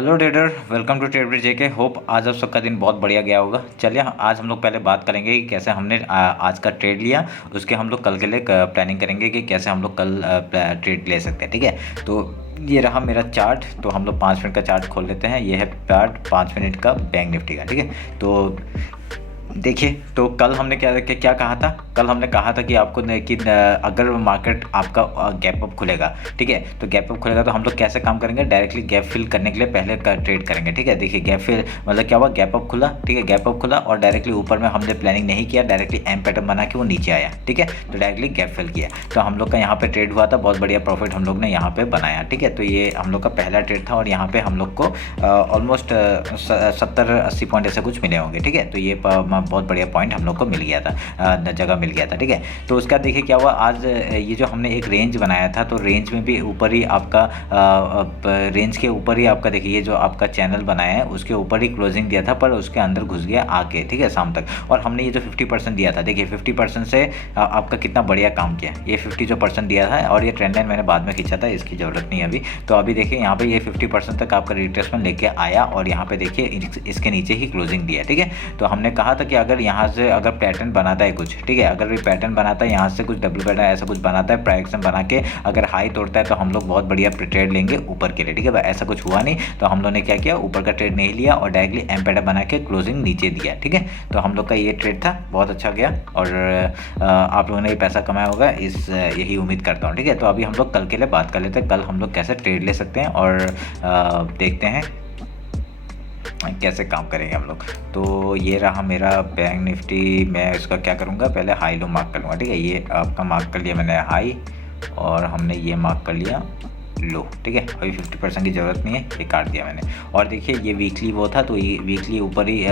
Hello trader, welcome to trader JK. Hope आज आप सबका दिन बहुत बढ़िया गया होगा। चलिए आज हम लोग पहले बात करेंगे कि कैसे हमने आज का ट्रेड लिया। उसके हम लोग कल के लिए प्लानिंग करेंगे कि कैसे हम लोग कल ट्रेड ले सकते हैं। ठीक है, तो ये रहा मेरा चार्ट। तो हम लोग 5 मिनट का चार्ट खोल लेते हैं। ये है चार्ट 5 मिनट का बैंक निफ्टी का। ठीक है, तो देखिए, तो कल हमने क्या कहा था। कल हमने कहा था कि आपको कि अगर मार्केट आपका गैप अप खुलेगा, ठीक है, तो गैप अप खुलेगा तो हम लोग कैसे काम करेंगे, डायरेक्टली गैप फिल करने के लिए पहले का ट्रेड करेंगे। ठीक है, देखिए गैप फिल मतलब क्या हुआ, गैप अप खुला। ठीक है, गैप अप खुला और डायरेक्टली ऊपर में हमने प्लानिंग नहीं किया, डायरेक्टली एम पैटर्न बना के वो नीचे आया। ठीक है, तो डायरेक्टली गैप फिल किया तो हम लोग का यहाँ पे ट्रेड हुआ था, बहुत बढ़िया प्रॉफिट हम लोग ने यहाँ पे बनाया। ठीक है, तो ये हम लोग का पहला ट्रेड था और यहाँ पे हम लोग को ऑलमोस्ट 70-80 पॉइंट ऐसे कुछ मिले होंगे। ठीक है, तो ये बहुत बढ़िया पॉइंट हम लोग को मिल गया था, जगह मिल गया था। ठीक है, तो उसका देखिए क्या हुआ आज, ये जो हमने एक रेंज बनाया था तो रेंज में भी ऊपर ही आपका रेंज के ऊपर ही आपका देखिए ये जो आपका चैनल बनाया है उसके ऊपर ही क्लोजिंग दिया था, पर उसके अंदर घुस गया आके। ठीक है, शाम तक। और हमने ये जो 50% दिया था, देखिए 50% से आपका कितना बढ़िया काम किया। ये 50 जो % दिया था और ये ट्रेंड लाइन मैंने बाद में खींचा था, इसकी ज़रूरत नहीं है अभी। तो अभी देखिए यहाँ पे ये 50% तक आपका रिट्रेसमेंट लेके आया और यहाँ पे देखिए इसके नीचे ही क्लोजिंग दिया। ठीक है, तो हमने कहा था कि अगर यहाँ से अगर पैटर्न बनाता है कुछ, ठीक है, अगर ये पैटर्न बनाता है यहाँ से कुछ डब्ल्यू पैटर्न ऐसा कुछ बनाता है, प्राइक्सन बना के अगर हाई तोड़ता है तो हम लोग बहुत बढ़िया ट्रेड लेंगे ऊपर के लिए। ठीक है, ऐसा कुछ हुआ नहीं तो हम लोग ने क्या किया, ऊपर का ट्रेड नहीं लिया और डायरेक्टली एम पैटर्न बना के क्लोजिंग नीचे दिया। ठीक है, तो हम लोग का ये ट्रेड था, बहुत अच्छा गया और आप लोगों ने ये पैसा कमाया होगा, इस यही उम्मीद करता हूँ। ठीक है, तो अभी हम लोग कल के लिए बात कर लेते हैं, कल हम लोग कैसे ट्रेड ले सकते हैं और देखते हैं कैसे काम करेंगे हम लोग। तो ये रहा मेरा बैंक निफ्टी। मैं इसका क्या करूँगा, पहले हाई लो मार्क कर लूँगा। ठीक है, ये आपका मार्क कर लिया मैंने हाई और हमने ये मार्क कर लिया लो। ठीक है, अभी 50% की ज़रूरत नहीं है, ये काट दिया मैंने। और देखिए ये वीकली वो था तो ये वीकली ऊपर ही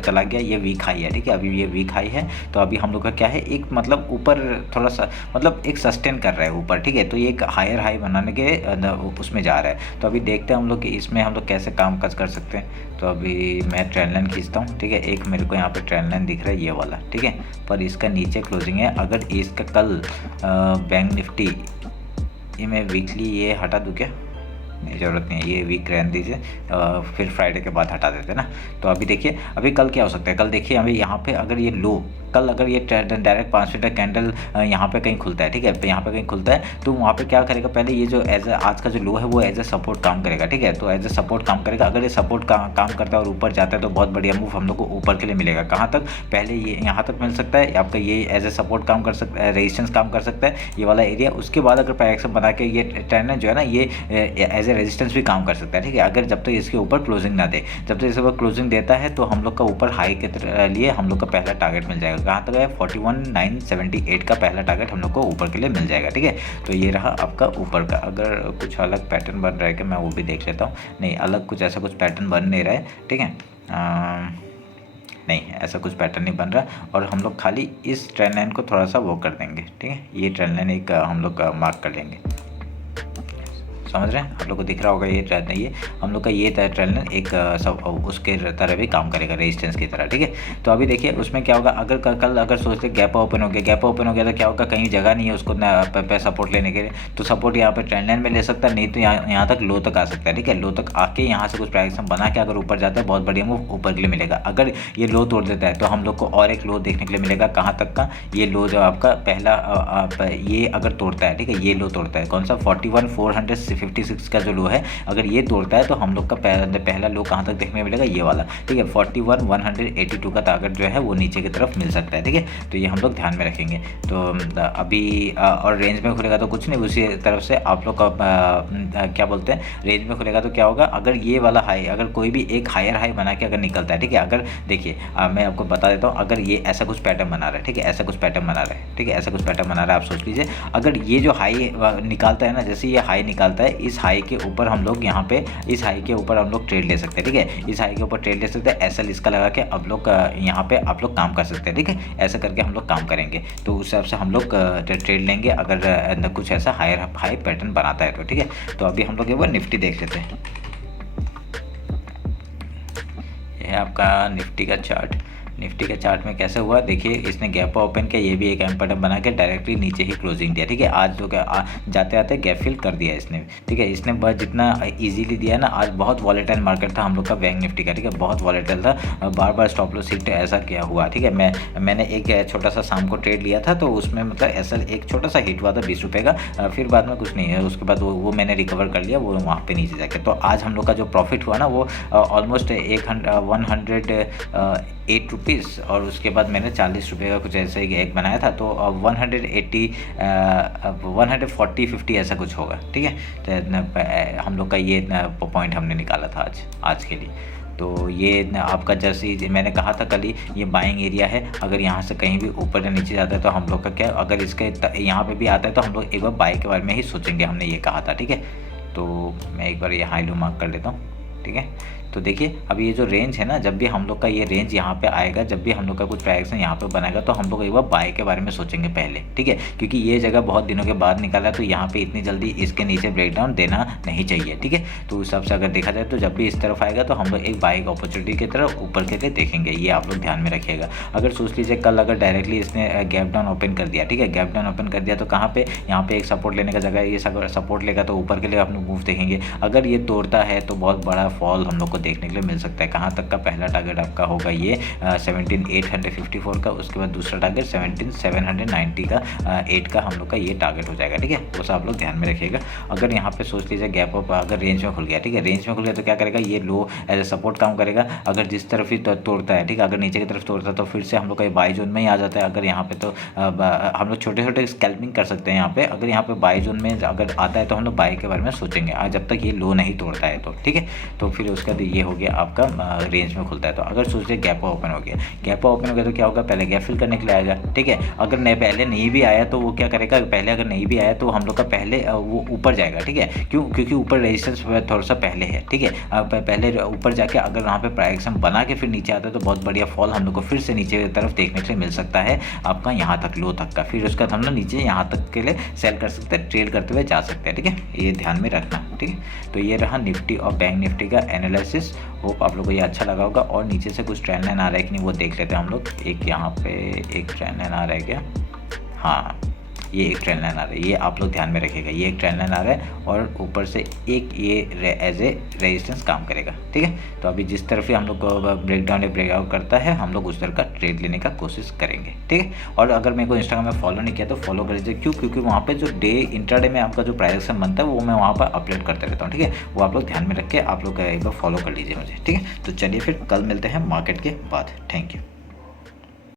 चला गया, ये वीक हाई है। ठीक है, अभी ये वीक हाई है तो अभी हम लोग का क्या है, एक मतलब ऊपर थोड़ा सा मतलब एक सस्टेन कर रहा है ऊपर। ठीक है, तो ये एक हायर हाई बनाने के उसमें जा रहा है। तो अभी देखते हैं हम लोग कि इसमें हम लोग कैसे काम काज कर सकते हैं। तो अभी मैं ट्रेंड लाइन खींचता हूँ। ठीक है, एक मेरे को यहाँ पे ट्रेंड लाइन दिख रहा है ये वाला। ठीक है, पर इसका नीचे क्लोजिंग है। अगर इसका कल बैंक निफ्टी ये मैं वीकली ये हटा दूँ क्या, नहीं ज़रूरत नहीं है, ये वीक रहने दीजिए, फिर फ्राइडे के बाद हटा देते हैं ना। तो अभी देखिए अभी कल क्या हो सकता है, कल देखिए अभी यहाँ पे अगर ये लो, कल अगर ये डायरेक्ट 5 मिनट का कैंडल यहाँ पे कहीं खुलता है, ठीक है, यहाँ पे कहीं खुलता है तो वहाँ पे क्या करेगा, पहले ये जो आज का जो लो है वो एज ए सपोर्ट काम करेगा। ठीक है, तो एज ए सपोर्ट काम करेगा। अगर ये सपोर्ट काम करता है और ऊपर जाता है तो बहुत बढ़िया मूव हम लोग को ऊपर के लिए मिलेगा। कहाँ तक, पहले ये यहाँ तक मिल सकता है आपका, ये एज ए सपोर्ट काम कर सकता है, रेजिस्टेंस काम कर सकता है ये वाला एरिया। उसके बाद अगर प्राइस बना के ये ट्रेंड जो है ना, ये एज ए रेजिस्टेंस भी काम कर सकता है। ठीक है, अगर जब तक इसके ऊपर क्लोजिंग ना दे, जब तक इसके ऊपर क्लोजिंग देता है तो हम लोग का ऊपर हाई के लिए हम लोग का पहला टारगेट मिल जाएगा। कहाँ तक है, 41,978 का पहला टारगेट हम लोग को ऊपर के लिए मिल जाएगा। ठीक है, तो ये रहा आपका ऊपर का। अगर कुछ अलग पैटर्न बन रहा है कि मैं वो भी देख लेता हूँ। नहीं, अलग कुछ ऐसा कुछ पैटर्न बन नहीं रहा है। ठीक है, नहीं ऐसा कुछ पैटर्न नहीं बन रहा और हम लोग खाली इस ट्रेंड लाइन को थोड़ा सा वो कर देंगे। ठीक है, ये ट्रेंड लाइन एक हम लोग मार्क कर लेंगे। समझ रहे हैं, आप लोग को दिख रहा होगा ये ट्रेंड, ये हम लोग का ये ट्रेंड लाइन एक सब उसके तरह भी काम करेगा, रेजिस्टेंस की तरह। ठीक है, तो अभी देखिए उसमें क्या होगा, अगर कल अगर सोचते गैप ओपन हो गया, गैप ओपन हो गया तो क्या होगा, कहीं जगह नहीं है उसको पे सपोर्ट लेने के लिए, तो सपोर्ट यहाँ पे ट्रेंड लाइन में ले सकता है, नहीं तो यहाँ तक लो तक आ सकता है। ठीक है, लो तक आके यहाँ से कुछ प्राइस बना के अगर ऊपर जाता है बहुत बढ़िया मूव ऊपर के लिए मिलेगा। अगर ये लो तोड़ देता है तो हम लोग को और एक लो देखने के लिए मिलेगा। कहाँ तक का, ये लो जो आपका पहला ये अगर तोड़ता है, ठीक है, ये लो तोड़ता है कौन सा, 41,456 का जो लो है, अगर ये तोड़ता है तो हम लोग का पहला लो कहाँ तक देखने में मिलेगा, ये वाला। ठीक है, 41,182 का टारगेट जो है वो नीचे की तरफ मिल सकता है। ठीक है, तो ये हम लोग ध्यान में रखेंगे। तो अभी और रेंज में खुलेगा तो कुछ नहीं, उसी तरफ से आप लोग का क्या बोलते हैं, रेंज में खुलेगा तो क्या होगा, अगर ये वाला हाई, अगर कोई भी एक हायर हाई बना के अगर निकलता है, ठीक है, अगर देखिए मैं आपको बता देता हूँ, अगर ये ऐसा कुछ पैटर्न बना रहा है, ठीक है, ऐसा कुछ पैटर्न बना रहा है, ठीक है, ऐसा कुछ पैटर्न बना रहा है, आप सोच लीजिए अगर ये जो हाई निकालता है ना, जैसे ये हाई निकालता है, इस हाई के ऊपर हम लोग यहाँ पे इस हाई के ऊपर हम लोग ट्रेड ले सकते हैं। ठीक है, इस हाई के ऊपर ट्रेड ले सकते हैं, एसएल इसका लगा के अब लोग यहाँ पे आप लोग काम कर सकते हैं। ठीक है, ऐसा करके हम लोग काम करेंगे तो उस हिसाब से हम लोग ट्रेड लेंगे अगर कुछ ऐसा हाई पैटर्न बनाता है तो। ठीक है, तो अभी हम लोग ये वो निफ्टी देख लेते हैं। यह है आपका निफ्टी का चार्ट। निफ्टी के चार्ट में कैसे हुआ देखिए, इसने गैप ओपन किया, ये भी एक एम पैटर्न बना के डायरेक्टली नीचे ही क्लोजिंग दिया। ठीक है, आज जो जाते आते गैप फिल कर दिया इसने। ठीक है, इसने बस जितना इजीली दिया ना, आज बहुत वॉलेटाइल मार्केट था हम लोग का बैंक निफ्टी का। ठीक है, बहुत वॉलेटाइल था, बार बार स्टॉप लॉस हिट ऐसा क्या हुआ। ठीक है, मैंने एक छोटा सा शाम को ट्रेड लिया था, तो उसमें मतलब ऐसा एक छोटा सा हिट हुआ था 20 रुपये का, फिर बाद में कुछ नहीं है, उसके बाद वो मैंने रिकवर कर लिया वो वहाँ पे नीचे जाके। तो आज हम लोग का जो प्रॉफिट हुआ ना वो ऑलमोस्ट 108 रुपीज़, और उसके बाद मैंने 40 रुपये का कुछ ऐसे ही एक बनाया था, तो 140-50 ऐसा कुछ होगा। ठीक है, तो हम लोग का ये पॉइंट हमने निकाला था आज के लिए। तो ये आपका जैसे मैंने कहा था कल ही, ये बाइंग एरिया है। अगर यहाँ से कहीं भी ऊपर या नीचे जाता है तो हम लोग का क्या, अगर इसके यहाँ पे भी आता है तो हम लोग एक बार बाई के बारे में ही सोचेंगे, हमने ये कहा था। ठीक है, तो मैं एक बार ये हाई लो मार्क कर लेता हूँ। ठीक है, तो देखिए अब ये जो रेंज है ना, जब भी हम लोग का ये रेंज यहाँ पे आएगा, जब भी हम लोग का कुछ प्राइस यहाँ पे बनाएगा, तो हम लोग एक बार बाय के बारे में सोचेंगे पहले। ठीक है, क्योंकि ये जगह बहुत दिनों के बाद निकाला है, तो यहाँ पे इतनी जल्दी इसके नीचे ब्रेकडाउन देना नहीं चाहिए। ठीक है, तो उस हिसाब से अगर देखा जाए तो जब भी इस तरफ आएगा तो हम लोग एक बाय अपॉर्चुनिटी की तरफ ऊपर के लिए देखेंगे, ये आप लोग ध्यान में रखिएगा। अगर सोच लीजिए कल अगर डायरेक्टली इसने गैप डाउन ओपन कर दिया, ठीक है, गैप डाउन ओपन कर दिया, तो कहाँ पे यहाँ पे एक सपोर्ट लेने का जगह है, ये सपोर्ट लेगा तो ऊपर के लिए आप लोग मूव देखेंगे। अगर ये तोड़ता है तो बहुत बड़ा फॉल हम लोग को देखने के लिए मिल सकता है। कहाँ तक का पहला टारगेट आपका होगा ये 17,854 का, उसके बाद दूसरा टारगेट 17,790 का, 8 का हम लोग का ये टारगेट हो जाएगा। ठीक है, वो सब आप लोग ध्यान में रखिएगा। अगर यहाँ पे सोच लीजिए गैप अप अगर रेंज में खुल गया, ठीक है, रेंज में खुल गया तो क्या करेगा, ये लो एज ए सपोर्ट काम करेगा। अगर जिस तरफ ही तोड़ता है, ठीक है, अगर नीचे की तरफ तोड़ता है तो फिर से हम लोग का ये बाई जोन में ही आ जाता है। अगर यहाँ पे तो हम लोग छोटे छोटे स्कैल्पिंग कर सकते हैं यहाँ पे। अगर यहाँ पे बाई जोन में अगर आता है तो हम लोग बाई के बारे में सोचेंगे, जब तक ये लो नहीं तोड़ता है तो। ठीक है, तो फिर उसका ये हो गया आपका रेंज में खुलता है। तो अगर सोचिए गैप ओपन हो गया, गैप ओपन हो गया तो क्या होगा, पहले गैप फिल करने के लिए आएगा। ठीक है, अगर पहले नहीं भी आया तो वो क्या करेगा, पहले अगर नहीं भी आया तो हम लोग का पहले वो ऊपर जाएगा। ठीक है, क्यों, क्योंकि ऊपर रेजिस्टेंस थोड़ा सा पहले है। ठीक है, पहले ऊपर जाके अगर वहाँ पे प्राइस बना के फिर नीचे आता है तो बहुत बढ़िया फॉल हम लोग को फिर से नीचे की तरफ देखने के लिए मिल सकता है आपका, यहाँ तक लो तक का। फिर उसका हम लोग नीचे यहाँ तक के लिए सेल कर सकते हैं, ट्रेड करते हुए जा सकते हैं। ठीक है, ये ध्यान में रखना। ठीक है, तो ये रहा निफ्टी और बैंक निफ्टी का एनालिसिस। होप आप लोगों को ये अच्छा लगा होगा। और नीचे से कुछ ट्रेंड लाइन आ रहा है कि नहीं वो देख लेते हैं हम लोग। एक यहाँ पे एक ट्रेंड लाइन आ रहा है क्या, हाँ ये एक ट्रेंड लाइन आ रहा है, ये आप लोग ध्यान में रखिएगा। ये एक ट्रेंड लाइन आ रहा है और ऊपर से एक ये एज ए रेजिस्टेंस काम करेगा। ठीक है, तो अभी जिस तरफ ही हम लोग को ब्रेकडाउन या ब्रेकआउट करता है हम लोग उस तरह का ट्रेड लेने का कोशिश करेंगे। ठीक है, और अगर मेरे को इंस्टाग्राम में फॉलो नहीं किया तो फॉलो कर लीजिए। क्यों, क्योंकि वहाँ पे जो इंट्राडे में आपका जो प्राइजेक्शन बनता है वो मैं वहाँ पर अपडेट करते रहता हूँ। ठीक है, वो आप लोग ध्यान में रख के आप लोग एक बार फॉलो कर लीजिए मुझे। ठीक है, तो चलिए फिर कल मिलते हैं मार्केट के बाद। Thank you.